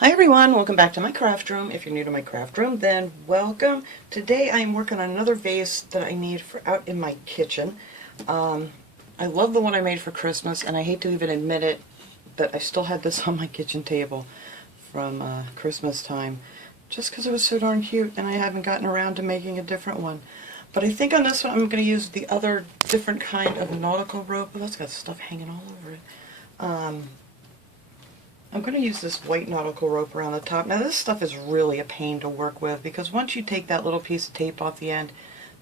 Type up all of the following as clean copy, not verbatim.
Hi everyone, welcome back to my craft room. If you're new to my craft room, then welcome. Today I'm working on another vase that I need for out in my kitchen. I love the one I made for Christmas, and I hate to even admit it, that I still had this on my kitchen table from Christmas time, just because it was so darn cute, and I haven't gotten around to making a different one. But I think on this one I'm going to use the other different kind of nautical rope. Oh, that's got stuff hanging all over it. I'm going to use this white nautical rope around the top. Now this stuff is really a pain to work with because once you take that little piece of tape off the end,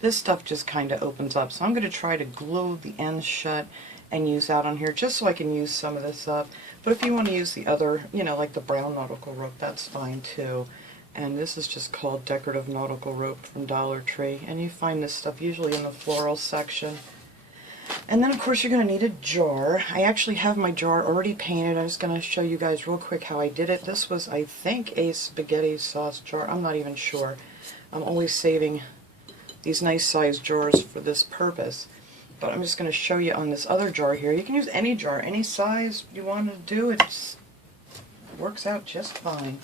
this stuff just kind of opens up. So I'm going to try to glue the ends shut and use that on here just so I can use some of this up. But if you want to use the other, like the brown nautical rope, that's fine too. And this is just called decorative nautical rope from Dollar Tree. And you find this stuff usually in the floral section. And then of course you're going to need a jar. I actually have my jar already painted. I'm just going to show you guys real quick how I did it. This was, I think, a spaghetti sauce jar. I'm not even sure. I'm always saving these nice sized jars for this purpose. But I'm just going to show you on this other jar here. You can use any jar, any size you want to do. It works out just fine.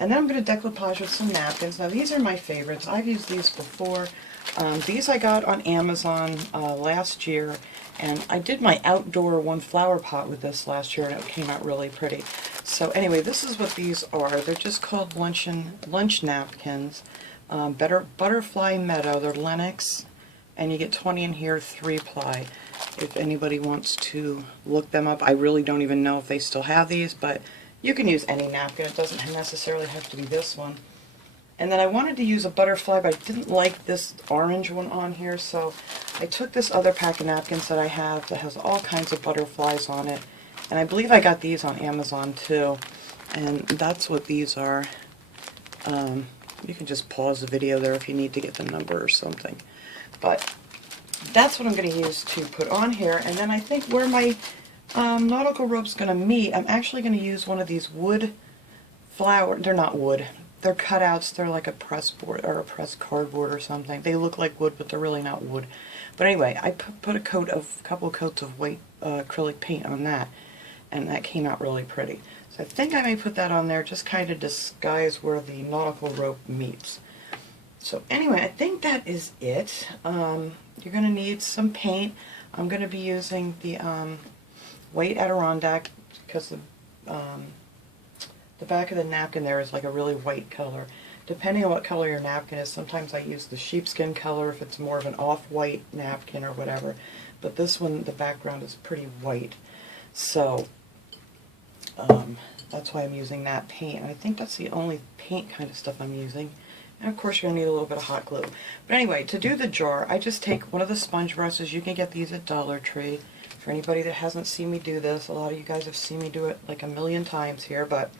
And then I'm going to decoupage with some napkins. Now these are my favorites. I've used these before. These I got on Amazon last year, and I did my outdoor one flower pot with this last year, and it came out really pretty. So anyway, this is what these are. They're just called lunch napkins. Butterfly Meadow. They're Lennox, and you get 20 in here, 3-ply. If anybody wants to look them up, I really don't even know if they still have these, but you can use any napkin. It doesn't necessarily have to be this one. And then I wanted to use a butterfly, but I didn't like this orange one on here, so I took this other pack of napkins that I have that has all kinds of butterflies on it. And I believe I got these on Amazon too. And that's what these are. You can just pause the video there if you need to get the number or something. But that's what I'm going to use to put on here. And then I think where my nautical rope's going to meet, I'm actually going to use one of these wood flower. They're not wood. They're cutouts. They're like a press board or a press cardboard or something. They look like wood, but they're really not wood. But anyway, I put a couple of coats of white acrylic paint on that, and that came out really pretty. So I think I may put that on there, just kind of disguise where the nautical rope meets. So anyway, I think that is it. You're going to need some paint. I'm going to be using the white Adirondack because the back of the napkin there is like a really white color. Depending on what color your napkin is, sometimes I use the sheepskin color if it's more of an off-white napkin or whatever. But this one, the background is pretty white. So that's why I'm using that paint. And I think that's the only paint kind of stuff I'm using. And of course you're going to need a little bit of hot glue. But anyway, to do the jar, I just take one of the sponge brushes. You can get these at Dollar Tree. For anybody that hasn't seen me do this, a lot of you guys have seen me do it like a million times here, but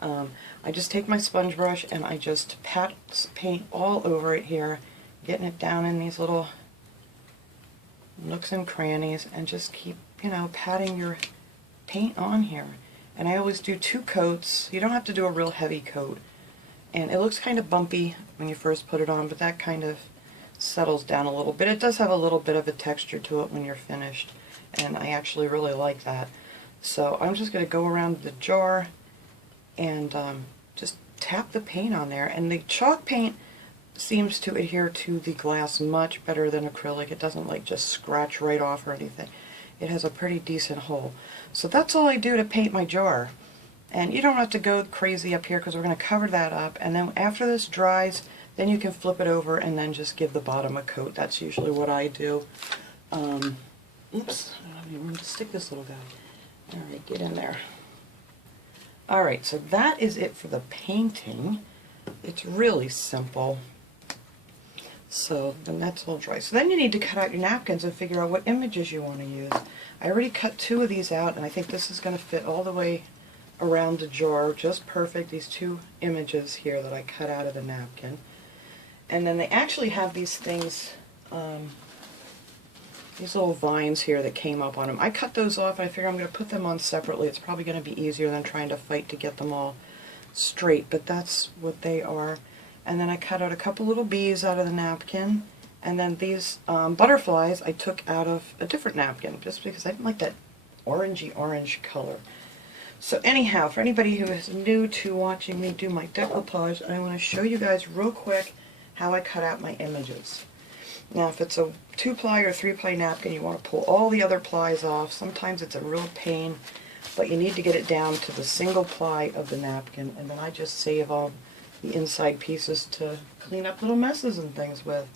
I just take my sponge brush and I just pat paint all over it here, getting it down in these little nooks and crannies, and just keep, patting your paint on here. And I always do 2 coats. You don't have to do a real heavy coat. And it looks kind of bumpy when you first put it on, but that kind of settles down a little bit. It does have a little bit of a texture to it when you're finished, and I actually really like that. So I'm just going to go around the jar and just tap the paint on there. And the chalk paint seems to adhere to the glass much better than acrylic. It doesn't like just scratch right off or anything. It has a pretty decent hole. So that's all I do to paint my jar. And you don't have to go crazy up here because we're going to cover that up. And then after this dries, then you can flip it over and then just give the bottom a coat. That's usually what I do. Oops, I don't have any room to stick this little guy. Alright, get in there. Alright, so that is it for the painting. It's really simple. So then that's all dry. So then you need to cut out your napkins and figure out what images you want to use. I already cut 2 of these out, and I think this is going to fit all the way around the jar just perfect. These 2 images here that I cut out of the napkin. And then they actually have these things, these little vines here that came up on them. I cut those off, and I figure I'm going to put them on separately. It's probably going to be easier than trying to fight to get them all straight, but that's what they are. And then I cut out a couple little bees out of the napkin, and then these butterflies I took out of a different napkin just because I didn't like that orangey orange color. So anyhow, for anybody who is new to watching me do my decoupage, I want to show you guys real quick how I cut out my images. Now if it's a 2-ply or 3-ply napkin, you want to pull all the other plies off. Sometimes it's a real pain, but you need to get it down to the single ply of the napkin, and then I just save all the inside pieces to clean up little messes and things with.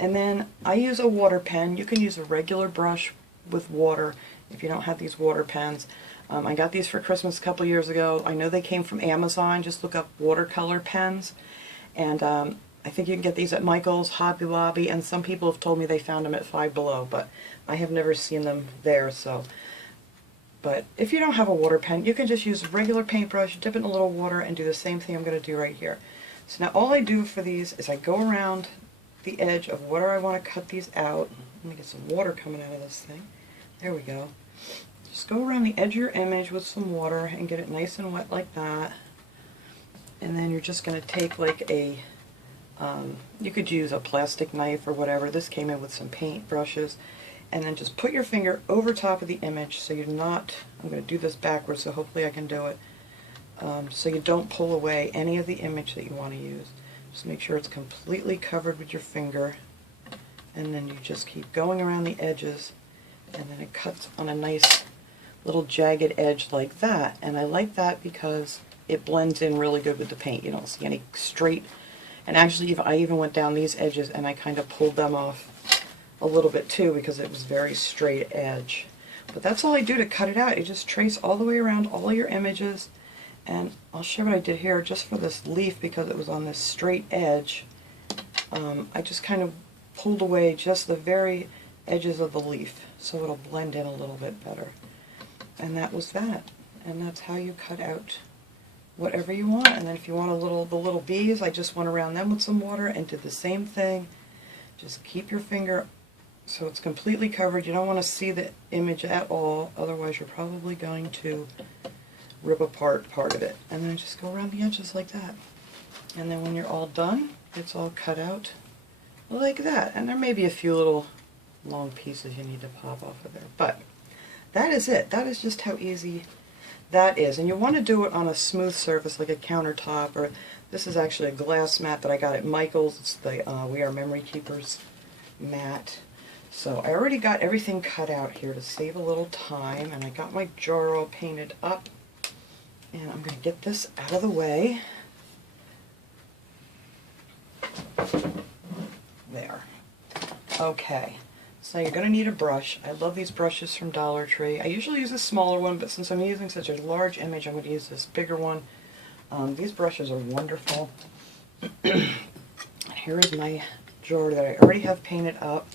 And then I use a water pen. You can use a regular brush with water if you don't have these water pens. I got these for Christmas a couple years ago. I know they came from Amazon. Just look up watercolor pens. And I think you can get these at Michael's, Hobby Lobby, and some people have told me they found them at Five Below, but I have never seen them there. So, but if you don't have a water pen, you can just use a regular paintbrush, dip it in a little water, and do the same thing I'm going to do right here. So now all I do for these is I go around the edge of where I want to cut these out. Let me get some water coming out of this thing. There we go. Just go around the edge of your image with some water and get it nice and wet like that. And then you're just going to take like a, you could use a plastic knife or whatever. This came in with some paint brushes. And then just put your finger over top of the image so you're not, I'm going to do this backwards so hopefully I can do it, so you don't pull away any of the image that you want to use. Just make sure it's completely covered with your finger, and then you just keep going around the edges, and then it cuts on a nice little jagged edge like that. And I like that because it blends in really good with the paint. You don't see any straight, and actually I even went down these edges and I kind of pulled them off a little bit too because it was very straight edge. But that's all I do to cut it out. You just trace all the way around all your images. And I'll show what I did here just for this leaf because it was on this straight edge. I just kind of pulled away just the very edges of the leaf so it'll blend in a little bit better. And that was that. And that's how you cut out whatever you want. And then if you want the little bees, I just went around them with some water and did the same thing. Just keep your finger so it's completely covered. You don't want to see the image at all, otherwise you're probably going to rip apart part of it. And then just go around the edges like that. And then when you're all done, it's all cut out like that. And there may be a few little long pieces you need to pop off of there. But that is it. That is just how easy that is. And you want to do it on a smooth surface like a countertop, or this is actually a glass mat that I got at Michael's. It's the We Are Memory Keepers mat. So I already got everything cut out here to save a little time, and I got my jar all painted up. And I'm going to get this out of the way. There. Okay. So you're going to need a brush. I love these brushes from Dollar Tree. I usually use a smaller one, but since I'm using such a large image, I'm going to use this bigger one. These brushes are wonderful. Here is my jar that I already have painted up.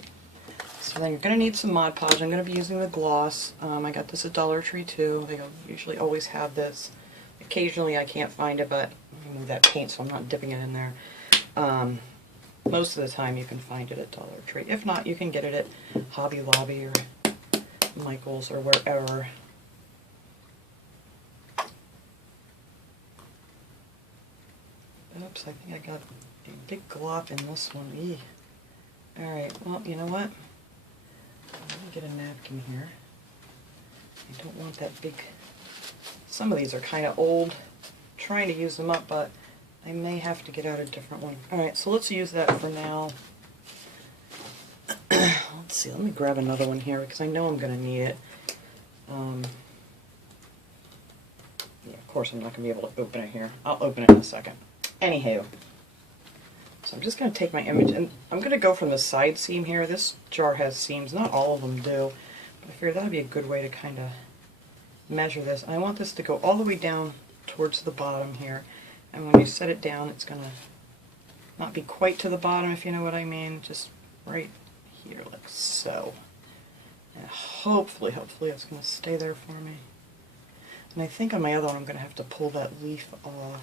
So then you're going to need some Mod Podge. I'm going to be using the gloss. I got this at Dollar Tree too. They usually always have this. Occasionally I can't find it, but I move that paint so I'm not dipping it in there. Most of the time you can find it at Dollar Tree. If not, you can get it at Hobby Lobby or Michael's or wherever. Oops, I think I got a big glop in this one. Eee. Alright, well, you know what? Let me get a napkin here. I don't want that big... Some of these are kind of old. Trying to use them up, but I may have to get out a different one. Alright, so let's use that for now. Let's see, let me grab another one here because I know I'm going to need it. Yeah, of course I'm not going to be able to open it here. I'll open it in a second. Anywho. So I'm just going to take my image, and I'm going to go from the side seam here. This jar has seams. Not all of them do. But I figured that would be a good way to kind of measure this. I want this to go all the way down towards the bottom here. And when you set it down, it's going to not be quite to the bottom, if you know what I mean. Just right here, like so. And hopefully it's going to stay there for me. And I think on my other one I'm going to have to pull that leaf off.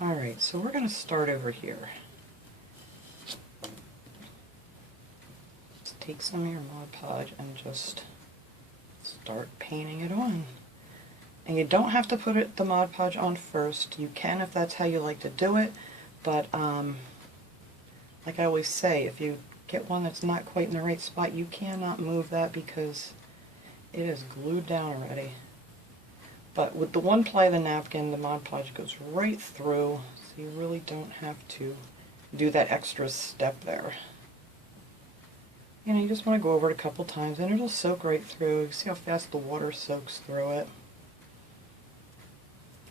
Alright, so we're going to start over here. Let's take some of your Mod Podge and just start painting it on. And you don't have to put the Mod Podge on first. You can if that's how you like to do it, but like I always say, if you get one that's not quite in the right spot, you cannot move that because It is glued down already. But with the one ply of the napkin, the Mod Podge goes right through, so you really don't have to do that extra step there. You know, you just want to go over it a couple times and it'll soak right through. You see how fast the water soaks through it?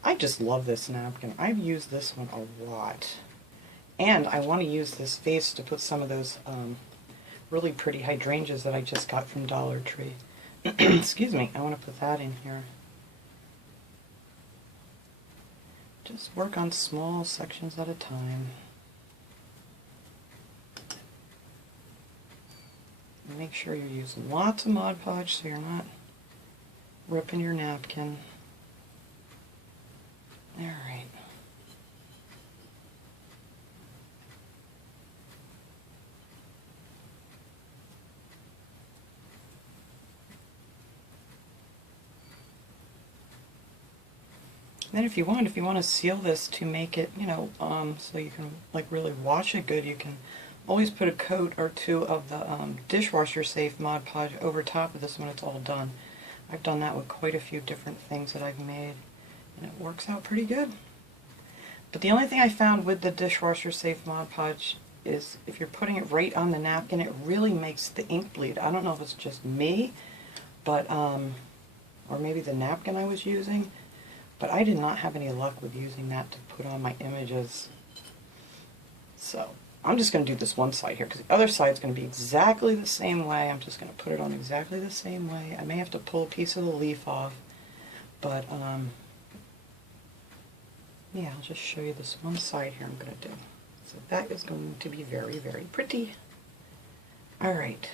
I just love this napkin. I've used this one a lot. And I want to use this vase to put some of those really pretty hydrangeas that I just got from Dollar Tree. Excuse me, I want to put that in here. Just work on small sections at a time. And make sure you're using lots of Mod Podge so you're not ripping your napkin. Alright. Then if you want to seal this to make it, you know, so you can like really wash it good, you can always put a coat or two of the dishwasher safe Mod Podge over top of this when it's all done. I've done that with quite a few different things that I've made, and it works out pretty good. But the only thing I found with the dishwasher safe Mod Podge is if you're putting it right on the napkin, it really makes the ink bleed. I don't know if it's just me, but or maybe the napkin I was using. But I did not have any luck with using that to put on my images. So I'm just going to do this one side here because the other side is going to be exactly the same way. I'm just going to put it on exactly the same way. I may have to pull a piece of the leaf off, but yeah, I'll just show you this one side here I'm going to do. So that is going to be very, very pretty. Alright.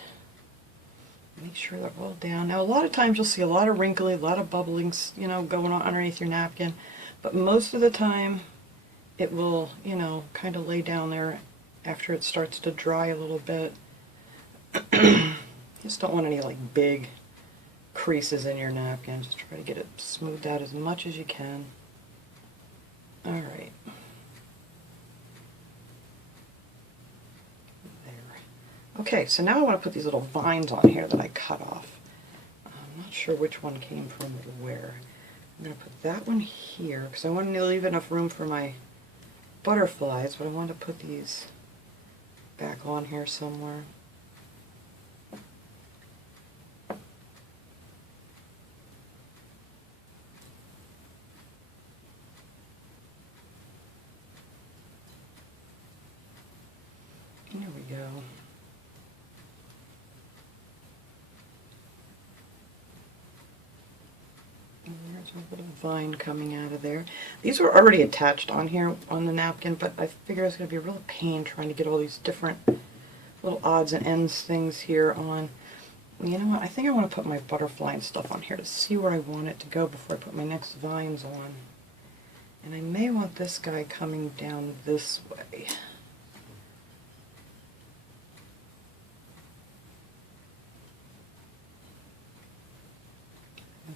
Make sure they're all down. Now a lot of times you'll see a lot of wrinkly, a lot of bubbling, you know, going on underneath your napkin, but most of the time it will, you know, kind of lay down there after it starts to dry a little bit. Just don't want any like big creases in your napkin. Just try to get it smoothed out as much as you can. Alright. Okay, so now I want to put these little vines on here that I cut off. I'm not sure which one came from where. I'm going to put that one here because I wanted to leave enough room for my butterflies, but I want to put these back on here somewhere. There we go. There's a little vine coming out of there. These were already attached on here on the napkin, but I figure it's going to be a real pain trying to get all these different little odds and ends things here on. You know what? I think I want to put my butterfly and stuff on here to see where I want it to go before I put my next vines on. And I may want this guy coming down this way.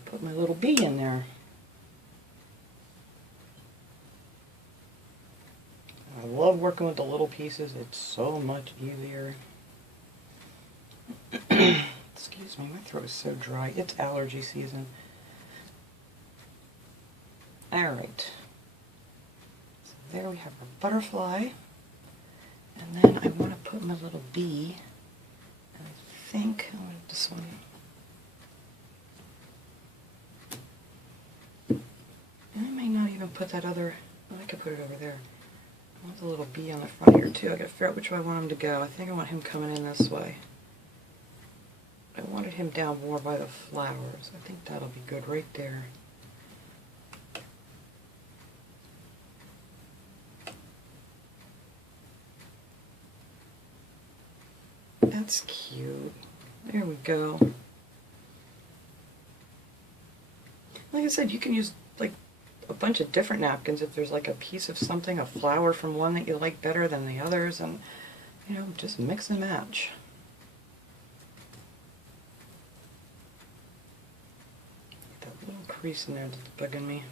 Put my little bee in there. I love working with the little pieces. It's so much easier. Excuse me, my throat is so dry. It's allergy season. Alright. So there we have our butterfly. And then I want to put my little bee. And I think I want this one. And I may not even put that other, well, I could put it over there. I want the little bee on the front here too. I gotta figure out which way I want him to go. I think I want him coming in this way. I wanted him down more by the flowers. I think that'll be good right there. That's cute. There we go. Like I said, you can use like a bunch of different napkins if there's like a piece of something, a flower from one that you like better than the others, and you know, just mix and match. That little crease in there that's bugging me.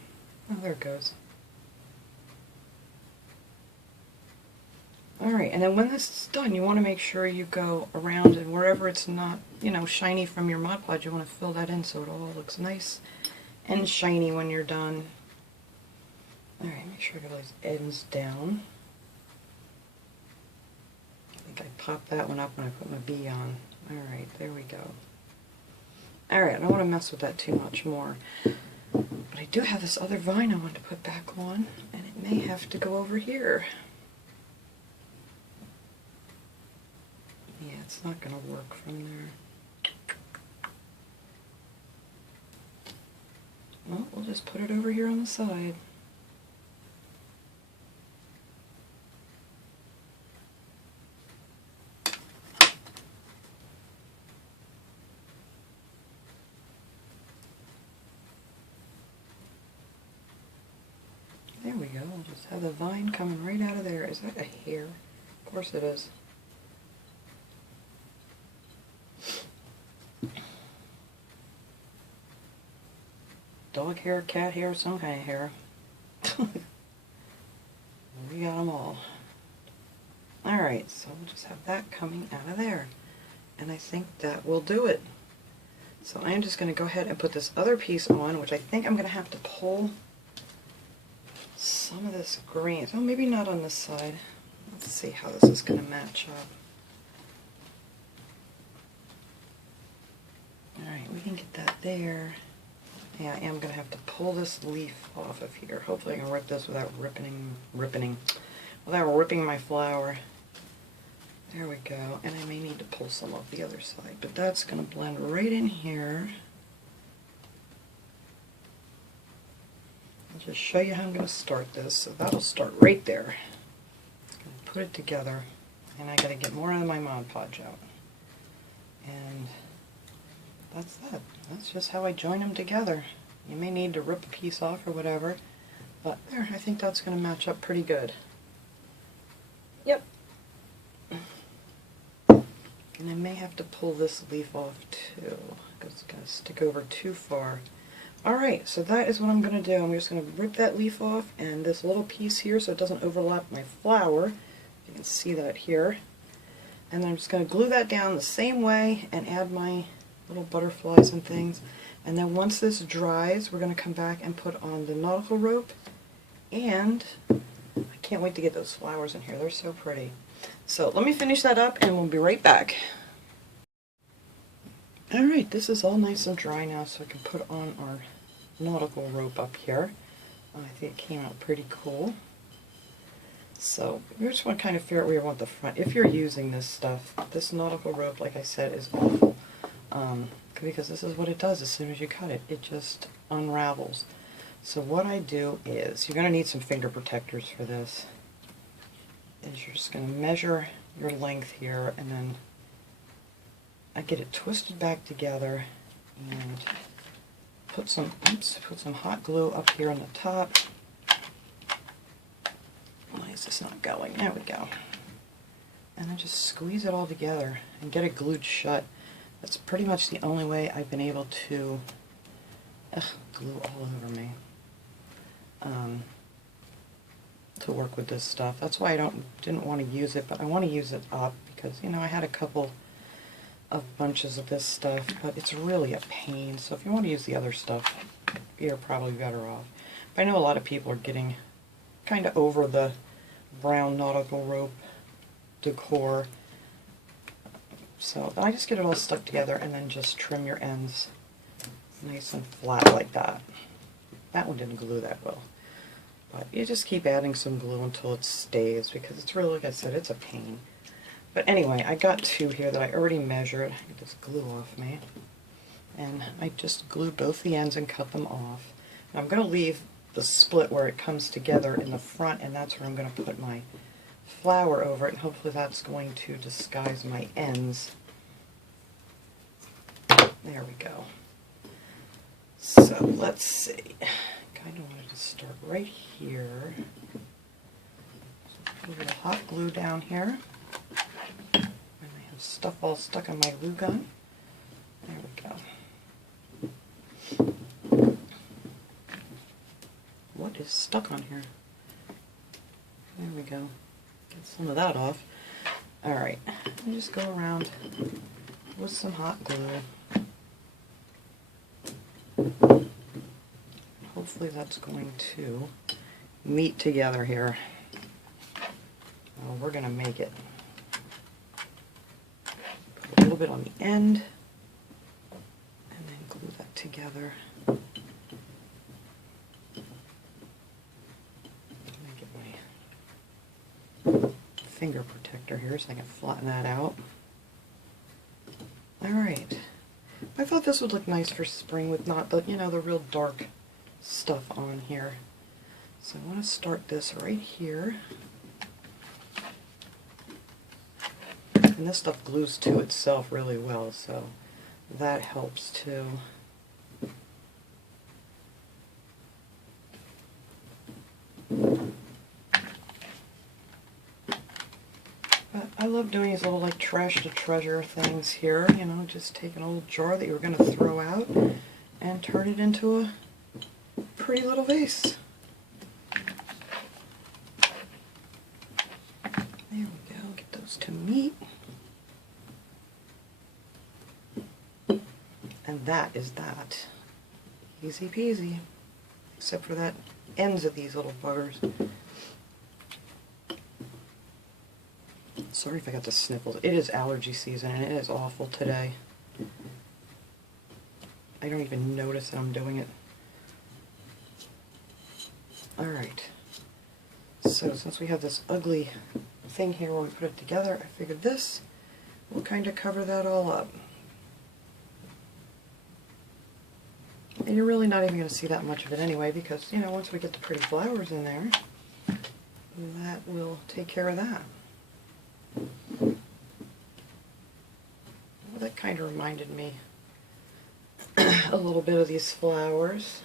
Oh, there it goes. Alright, and then when this is done, you want to make sure you go around and wherever it's not, you know, shiny from your Mod Podge, you want to fill that in so it all looks nice and shiny when you're done. Alright, make sure I get those ends down. I think I popped that one up when I put my bee on. Alright, there we go. Alright, I don't want to mess with that too much more. But I do have this other vine I want to put back on, and it may have to go over here. Yeah, it's not going to work from there. Well, we'll just put it over here on the side. There we go. We'll just have the vine coming right out of there. Is that a hair? Of course it is. Dog hair, cat hair, some kind of hair. We got them all. Alright, so we'll just have that coming out of there. And I think that will do it. So I am just going to go ahead and put this other piece on, which I think I'm going to have to pull some of this green. Oh, maybe not on this side. Let's see how this is going to match up. Alright, we can get that there. Yeah, I am going to have to pull this leaf off of here. Hopefully I can rip this without without ripping my flower. There we go. And I may need to pull some off the other side, but that's going to blend right in here. I'll just show you how I'm going to start this. So that'll start right there. I'm going to put it together, and I got to get more of my Mod Podge out. And that's that. That's just how I join them together. You may need to rip a piece off or whatever, but there, I think that's going to match up pretty good. Yep. And I may have to pull this leaf off too, because it's going to stick over too far. Alright, so that is what I'm going to do. I'm just going to rip that leaf off and this little piece here so it doesn't overlap my flower. You can see that here. And then I'm just going to glue that down the same way and add my little butterflies and things. And then once this dries, we're going to come back and put on the nautical rope. And I can't wait to get those flowers in here. They're so pretty. So let me finish that up and we'll be right back. Alright, this is all nice and dry now, so I can put on our nautical rope up here. I think it came out pretty cool. So we just want to kind of figure out where you want the front. If you're using this stuff, this nautical rope, like I said, is awful. Because this is what it does as soon as you cut it. It just unravels. So what I do is, you're going to need some finger protectors for this. Is you're just going to measure your length here, and then I get it twisted back together and put some hot glue up here on the top. Why is this not going? There we go. And then just squeeze it all together and get it glued shut. That's pretty much the only way I've been able to glue all over me to work with this stuff. That's why I didn't want to use it, but I want to use it up because, you know, I had a couple of bunches of this stuff, but it's really a pain. So if you want to use the other stuff, you're probably better off. But I know a lot of people are getting kind of over the brown nautical rope decor. So I just get it all stuck together and then just trim your ends nice and flat like that. That one didn't glue that well. But you just keep adding some glue until it stays, because it's really, like I said, it's a pain. But anyway, I got two here that I already measured. Get this glue off me. And I just glued both the ends and cut them off. And I'm going to leave the split where it comes together in the front, and that's where I'm going to put my flower over it, and hopefully that's going to disguise my ends. There we go. So let's see. Kind of wanted to start right here. Put a little hot glue down here. And I have stuff all stuck on my glue gun. There we go. What is stuck on here? There we go. Get some of that off. Alright, I just go around with some hot glue. Hopefully that's going to meet together here. We're going to make it. Put a little bit on the end and then glue that together. Get my finger protector here so I can flatten that out. Alright. I thought this would look nice for spring with not the, the real dark stuff on here. So I want to start this right here. And this stuff glues to itself really well, so that helps too. But I love doing these little like trash to treasure things here, just take an old jar that you were going to throw out and turn it into a pretty little vase. There we go, get those to meet. And that is that. Easy peasy. Except for that ends of these little buggers. Sorry if I got the sniffles. It is allergy season and it is awful today. I don't even notice that I'm doing it. Alright. So since we have this ugly thing here where we put it together, I figured this will kind of cover that all up. And you're really not even going to see that much of it anyway because, once we get the pretty flowers in there, that will take care of that. Well, that kind of reminded me a little bit of these flowers.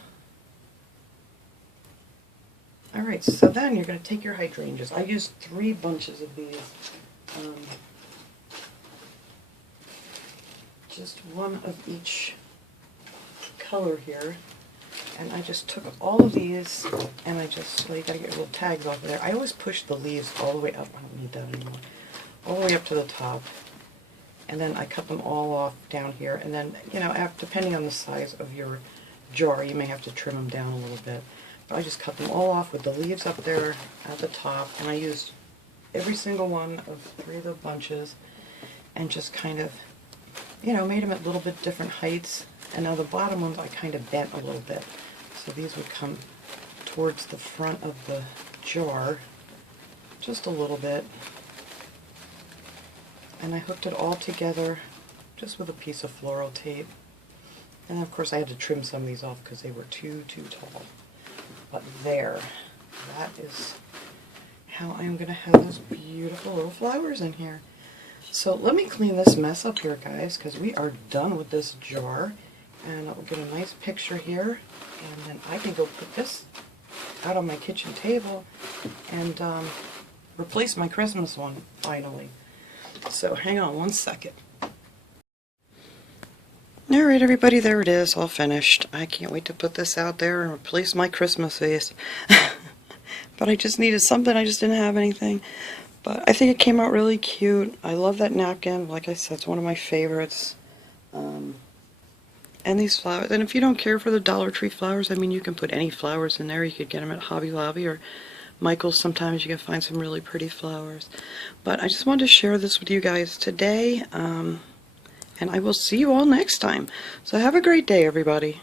Alright, so then you're going to take your hydrangeas. I used 3 bunches of these. Just one of each color here. And I just took all of these and I just, well, you gotta get little tags off of there. I always push the leaves all the way up. I don't need that anymore. All the way up to the top. And then I cut them all off down here. And then, depending on the size of your jar, you may have to trim them down a little bit. But I just cut them all off with the leaves up there at the top. And I used every single one of 3 of the bunches and just kind of, made them at little bit different heights. And now the bottom ones I kind of bent a little bit. So these would come towards the front of the jar just a little bit. And I hooked it all together just with a piece of floral tape. And of course I had to trim some of these off because they were too tall. But there, that is how I'm going to have those beautiful little flowers in here. So let me clean this mess up here, guys, because we are done with this jar. And I'll get a nice picture here, and then I can go put this out on my kitchen table and replace my Christmas one, finally. So hang on one second. Alright everybody, there it is, all finished. I can't wait to put this out there and replace my Christmas vase. But I just needed something, I just didn't have anything. But I think it came out really cute. I love that napkin, like I said, it's one of my favorites. And these flowers, and if you don't care for the Dollar Tree flowers, I mean, you can put any flowers in there. You could get them at Hobby Lobby or Michael's. Sometimes you can find some really pretty flowers. But I just wanted to share this with you guys today, and I will see you all next time. So have a great day, everybody.